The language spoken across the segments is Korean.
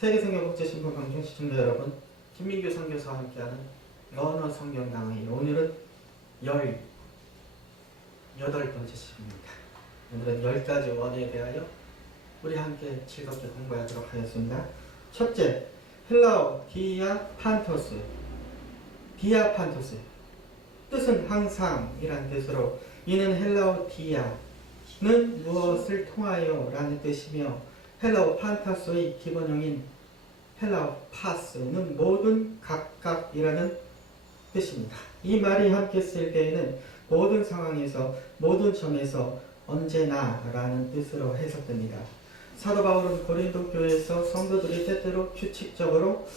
세계성경국제신문 방송 시청자 여러분, 김민규 선교사와 함께하는 언어 성경 강의, 오늘은 18번째 시간입니다. 오늘은 10가지 원어에 대하여 우리 함께 즐겁게 공부하도록 하겠습니다. 첫째, 헬라어 디아판토스. 디아판토스 뜻은 항상 이란 뜻으로, 이는 헬라어 디아는 무엇을 통하여 라는 뜻이며, 헬라어 판타스의 기본형인 헬라어 파스는 모든 각각이라는 뜻입니다. 이 말이 함께 쓸 때에는 모든 상황에서, 모든 점에서, 언제나 라는 뜻으로 해석됩니다. 사도 바울은 고린도 교회에서 성도들이 때때로 규칙적으로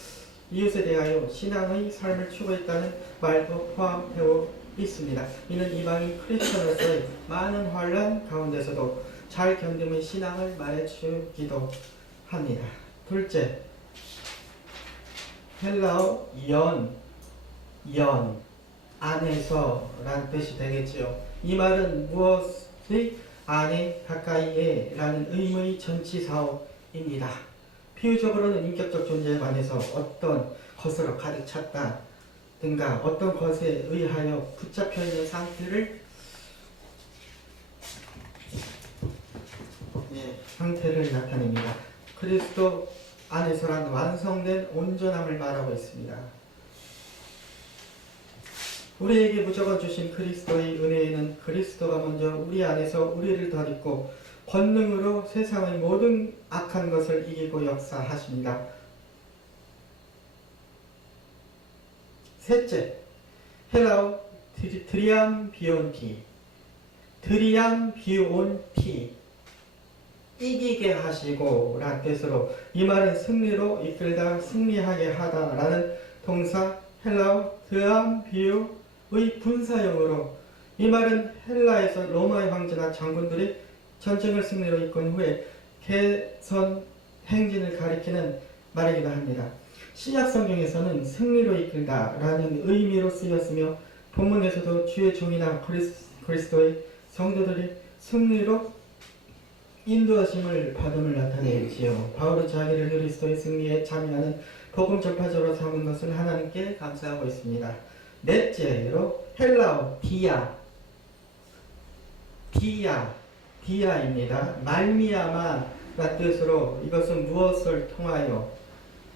이웃에 대하여 신앙의 삶을 추구했다는 말도 포함되어 있습니다. 이는 이방인 크리스천으로서의 많은 환난 가운데서도 잘 견디는 신앙을 말해주기도 합니다. 둘째, 헬라어 연, 안에서 라는 뜻이 되겠지요. 이 말은 무엇의 안에, 가까이에 라는 의미의 전치사어입니다. 비유적으로는 인격적 존재에 관해서 어떤 것으로 가득 찼다 든가 어떤 것에 의하여 붙잡혀 있는 상태를 나타냅니다. 그리스도 안에서란 완성된 온전함을 말하고 있습니다. 우리에게 무조건 주신 그리스도의 은혜에는 그리스도가 먼저 우리 안에서 우리를 덧입고 권능으로 세상의 모든 악한 것을 이기고 역사하십니다. 셋째, 헬라어 드리암비온티. 이기게 하시고 라는 뜻으로, 이 말은 승리로 이끌다, 승리하게 하다 라는 동사 헬라어 드암비오의 분사형으로, 이 말은 헬라에서 로마의 황제나 장군들이 전쟁을 승리로 이끈 후에 개선 행진을 가리키는 말이기도 합니다. 신약 성경에서는 승리로 이끌다 라는 의미로 쓰였으며, 본문에서도 주의 종이나 그리스도의 성도들이 승리로 인도하심을 받음을 나타내지요. 바울은 자기를 그리스도의 승리에 참여하는 복음 전파자로 삼은 것을 하나님께 감사하고 있습니다. 넷째로 헬라어 디아입니다. 말미암아 라는 뜻으로, 이것은 무엇을 통하여,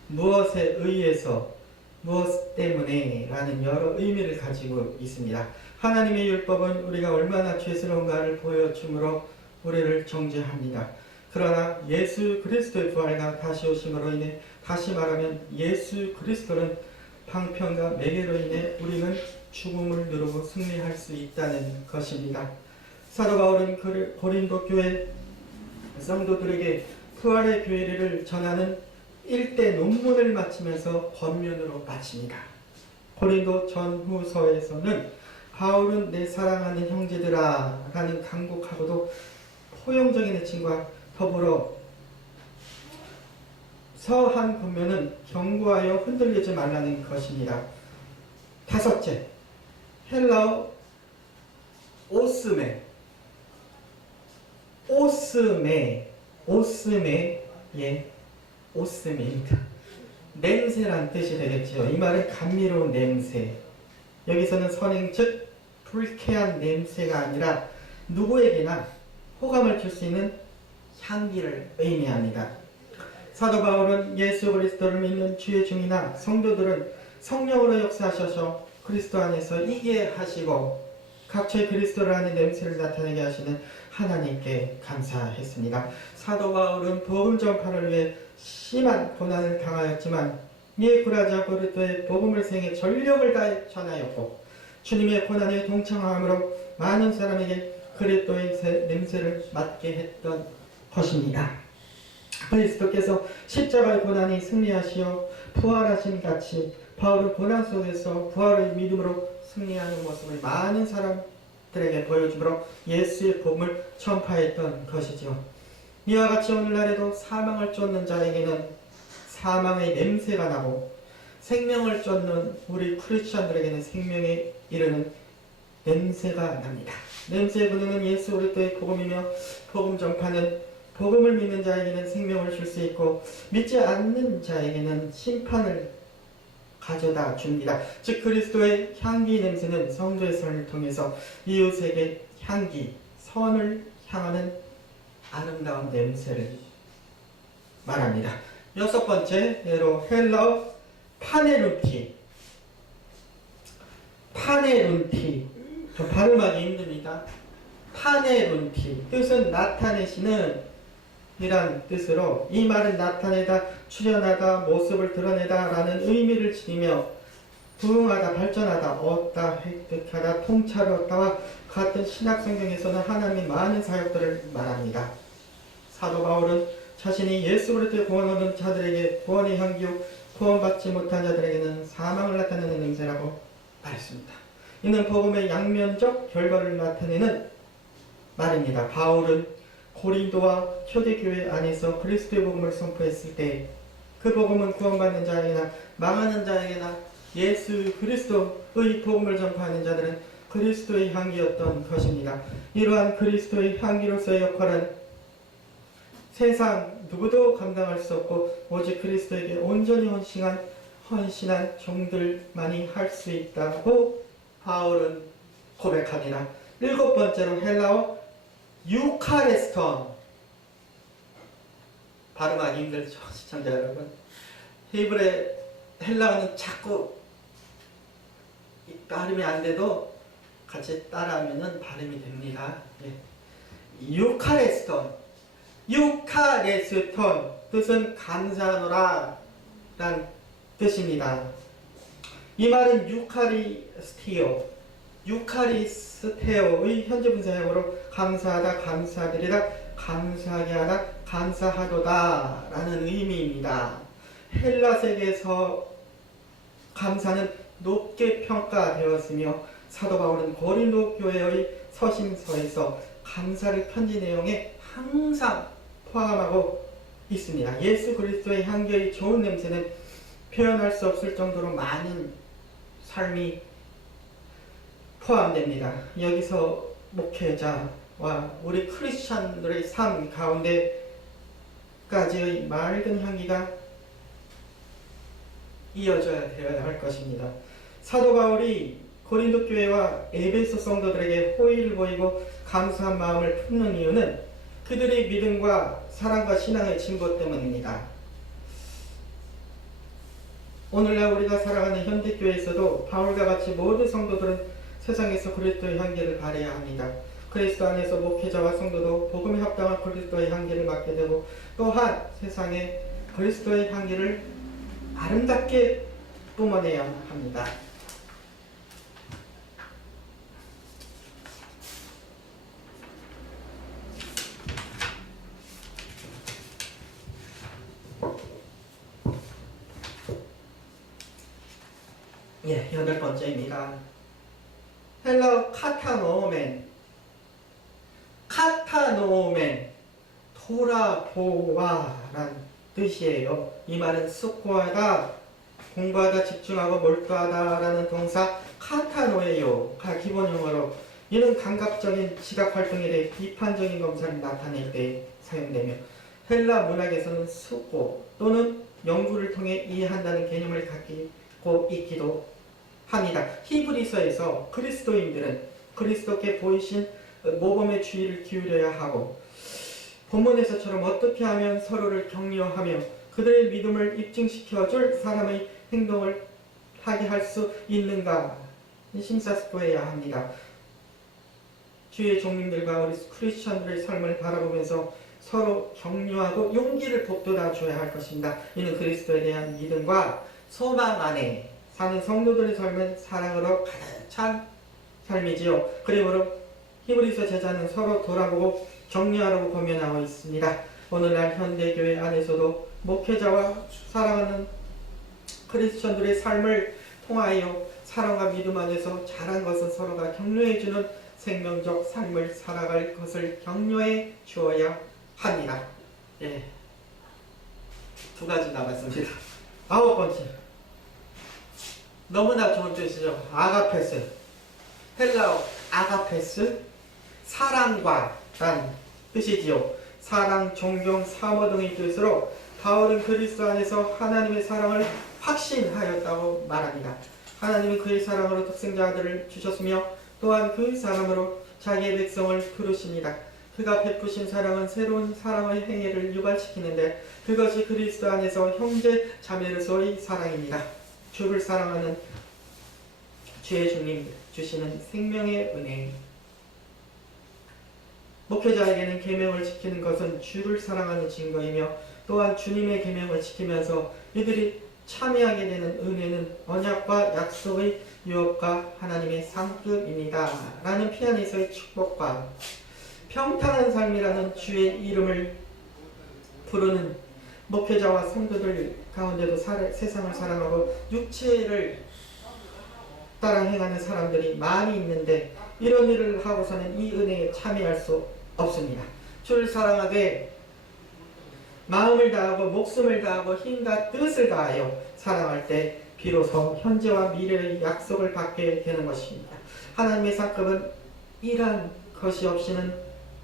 무엇에 의해서, 무엇 때문에 라는 여러 의미를 가지고 있습니다. 하나님의 율법은 우리가 얼마나 죄스러운가를 보여줌으로 우리를 정죄합니다. 그러나 예수 그리스도의 부활과 다시 오심으로 인해, 다시 말하면 예수 그리스도는 방편과 매개로 인해 우리는 죽음을 누르고 승리할 수 있다는 것입니다. 사도 바울은 고린도 교회 성도들에게 부활의 교회를 전하는 일대 논문을 마치면서 권면으로 마칩니다. 고린도 전후서에서는 바울은 내 사랑하는 형제들아 라는 간곡하고도 포용적인 애칭과 더불어 서한 권면은 경고하여 흔들리지 말라는 것입니다. 다섯째, 헬라어 오스메입니다. 냄새란 뜻이 되겠지요. 이 말은 감미로운 냄새. 여기서는 선행 즉 불쾌한 냄새가 아니라 누구에게나 호감을 줄 수 있는 향기를 의미합니다. 사도 바울은 예수 그리스도를 믿는 주의 종이나 성도들은 성령으로 역사하셔서 그리스도 안에서 이기게 하시고 각처의 그리스도를 아는 냄새를 나타내게 하시는 하나님께 감사했습니다. 사도 바울은 복음 전파를 위해 심한 고난을 당하였지만, 이에 굴하지 않고 그리스도의 복음을 생애 전력을 다해 전하였고, 주님의 고난에 동참함으로 많은 사람에게 그리스도의 냄새를 맡게 했던 것입니다. 그리스도께서 십자가의 고난이 승리하시어 부활하신 같이 바울은 고난 속에서 부활의 믿음으로 승리하는 모습을 많은 사람들에게 보여주므로 예수의 복음을 전파했던 것이죠. 이와 같이 오늘날에도 사망을 쫓는 자에게는 사망의 냄새가 나고, 생명을 쫓는 우리 크리스천들에게는 생명에 이르는 냄새가 납니다. 냄새의 근원은 예수 그리스도의 복음이며, 복음 전파는 복음을 믿는 자에게는 생명을 줄 수 있고 믿지 않는 자에게는 심판을 가져다 줍니다. 즉 그리스도의 향기 냄새는 성도의 삶을 통해서 이웃에게 향기, 선을 향하는 아름다운 냄새를 말합니다. 여섯 번째로 헬라어 파네룬티. 파네룬티. 좀 발음하기 힘듭니다. 파네룬티. 뜻은 나타내시는 이란 뜻으로 이 말은 나타내다, 출현하다, 모습을 드러내다 라는 의미를 지니며 부흥하다, 발전하다, 얻다, 획득하다, 통찰하다와 같은 신약 성경에서는 하나님의 많은 사역들을 말합니다. 사도 바울은 자신이 예수 그리스도의 구원 얻은 자들에게 구원의 향기요 구원받지 못한 자들에게는 사망을 나타내는 냄새라고 말했습니다. 이는 복음의 양면적 결과를 나타내는 말입니다. 바울은 고린도와 초대교회 안에서 그리스도의 복음을 선포했을 때 그 복음은 구원받는 자에게나 망하는 자에게나 예수 그리스도의 복음을 전파하는 자들은 그리스도의 향기였던 것입니다. 이러한 그리스도의 향기로서의 역할은 세상 누구도 감당할 수 없고 오직 그리스도에게 온전히 헌신한 종들만이 할 수 있다고 바울은 고백합니다. 일곱 번째로 헬라어 유카레스톤. 발음하기 힘들죠, 시청자 여러분. 히브리 헬라어는 자꾸 발음이 안 돼도 같이 따라하면 발음이 됩니다. 유카레스톤. 유카레스톤 뜻은 감사하노라 란 뜻입니다. 이 말은 유카리스테오의 현재 분사형으로 감사하다, 감사드리다, 감사하게 하다, 감사하도다 라는 의미입니다. 헬라 세계에서 감사는 높게 평가되었으며 사도 바울은 고린도 교회의 서신서에서 감사를 편지 내용에 항상 포함하고 있습니다. 예수 그리스도의 향기의 좋은 냄새는 표현할 수 없을 정도로 많은 삶이 포함됩니다. 여기서 목회자와 우리 크리스찬들의 삶 가운데까지의 맑은 향기가 이어져야 되어야 할 것입니다. 사도 바울이 고린도 교회와 에베소 성도들에게 호의를 보이고 감사한 마음을 품는 이유는 그들의 믿음과 사랑과 신앙의 진보 때문입니다. 오늘날 우리가 살아가는 현대교회에서도 바울과 같이 모든 성도들은 세상에서 그리스도의 향기를 발해야 합니다. 그리스도 안에서 목회자와 성도도 복음에 합당한 그리스도의 향기를 맡게 되고 또한 세상에 그리스도의 향기를 아름답게 뿜어내야 합니다. 여덟 번째입니다. 헬라어 카타노멘. 돌아보아란 뜻이에요. 이 말은 숙고하다, 공부하다, 집중하고 몰두하다 라는 동사 카타노에요가 기본 용어로 이는 감각적인 지각 활동에 대해 비판적인 검사를 나타낼 때 사용되며 헬라 문학에서는 숙고 또는 연구를 통해 이해한다는 개념을 갖고 있기도 합니다. 히브리서에서 그리스도인들은 그리스도께 보이신 모범의 주의를 기울여야 하고 본문에서처럼 어떻게 하면 서로를 격려하며 그들의 믿음을 입증시켜줄 사람의 행동을 하게 할 수 있는가 심사숙고해야 합니다. 주의 종민들과 우리 크리스천들의 삶을 바라보면서 서로 격려하고 용기를 북돋아 줘야 할 것입니다. 이는 그리스도에 대한 믿음과 소망 안에 사는 성도들의 삶은 사랑으로 가득 찬 삶이지요. 그러므로 히브리서 제자는 서로 돌아보고 격려하라고 권면하고 있습니다. 오늘날 현대교회 안에서도 목회자와 사랑하는 크리스천들의 삶을 통하여 사랑과 믿음 안에서 자란 것은 서로가 격려해주는 생명적 삶을 살아갈 것을 격려해 주어야 합니다. 두 가지 남았습니다. 아홉 번째. 너무나 좋은 뜻이죠. 아가페스. 헬라어 아가페스. 사랑과 란 뜻이지요. 사랑, 존경, 사모 등의 뜻으로 바울은 그리스도 안에서 하나님의 사랑을 확신하였다고 말합니다. 하나님은 그의 사랑으로 독생자 아들을 주셨으며 또한 그의 사랑으로 자기의 백성을 부르십니다. 그가 베푸신 사랑은 새로운 사랑의 행위를 유발시키는데 그것이 그리스도 안에서 형제 자매로서의 사랑입니다. 주를 사랑하는 주의 주님 주시는 생명의 은혜. 목회자에게는 계명을 지키는 것은 주를 사랑하는 증거이며 또한 주님의 계명을 지키면서 이들이 참여하게 되는 은혜는 언약과 약속의 유업과 하나님의 상급입니다. 라는 피아니스의 축복과 평탄한 삶이라는 주의 이름을 부르는 목회자와 성도들 가운데도 세상을 사랑하고 육체를 따라 행하는 사람들이 많이 있는데 이런 일을 하고서는 이 은혜에 참여할 수 없습니다. 주를 사랑하되 마음을 다하고 목숨을 다하고 힘과 뜻을 다하여 사랑할 때 비로소 현재와 미래의 약속을 받게 되는 것입니다. 하나님의 상급은 이러한 것이 없이는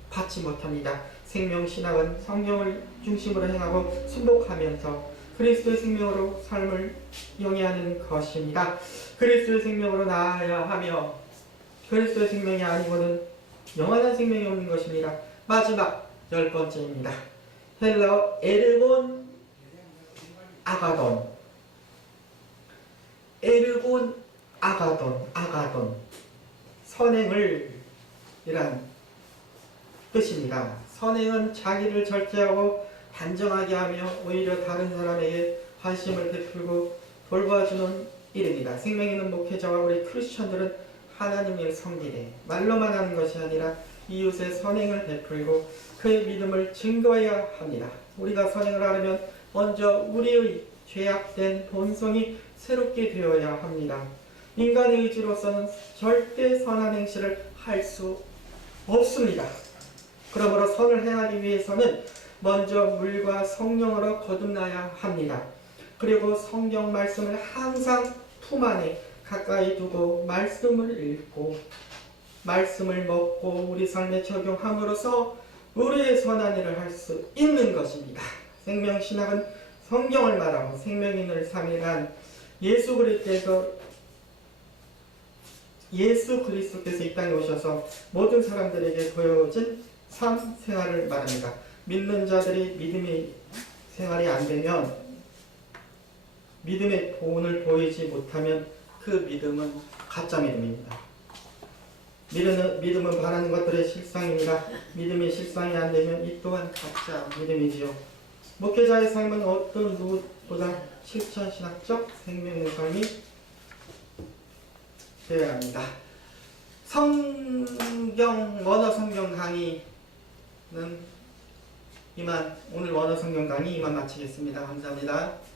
받지 못합니다. 생명신학은 성경을 중심으로 행하고 순복하면서 그리스도의 생명으로 삶을 영위하는 것입니다. 그리스도의 생명으로 나아야 하며 그리스도의 생명이 아니고는 영원한 생명이 없는 것입니다. 마지막 10번째입니다. 헬라어 에르곤 아가돈. 에르곤 아가돈. 선행을 이란 뜻입니다. 선행은 자기를 절제하고 단정하게 하며 오히려 다른 사람에게 관심을 베풀고 돌봐주는 일입니다. 생명 있는 목회자와 우리 크리스천들은 하나님을 섬기되 말로만 하는 것이 아니라 이웃의 선행을 베풀고 그의 믿음을 증거해야 합니다. 우리가 선행을 하려면 먼저 우리의 죄악된 본성이 새롭게 되어야 합니다. 인간의 의지로서는 절대 선한 행실을 할 수 없습니다. 그러므로 선을 행하기 위해서는 먼저 물과 성령으로 거듭나야 합니다. 그리고 성경 말씀을 항상 품 안에 가까이 두고 말씀을 읽고 말씀을 먹고 우리 삶에 적용함으로써 우리의 선한 일을 할 수 있는 것입니다. 생명신학은 성경을 말하고 생명인을 삼이란 예수 그리스도께서 이 땅에 오셔서 모든 사람들에게 보여진 삶 생활을 말합니다. 믿는 자들이 믿음의 생활이 안 되면 믿음의 본을 보이지 못하면 그 믿음은 가짜 믿음입니다. 믿음은 바라는 것들의 실상입니다. 믿음이 실상이 안 되면 이 또한 가짜 믿음이지요. 목회자의 삶은 어떤 누구보다 실천신학적 생명의 삶이 되어야 합니다. 원어 성경 강의는 오늘 원어 성경 강의 이만 마치겠습니다. 감사합니다.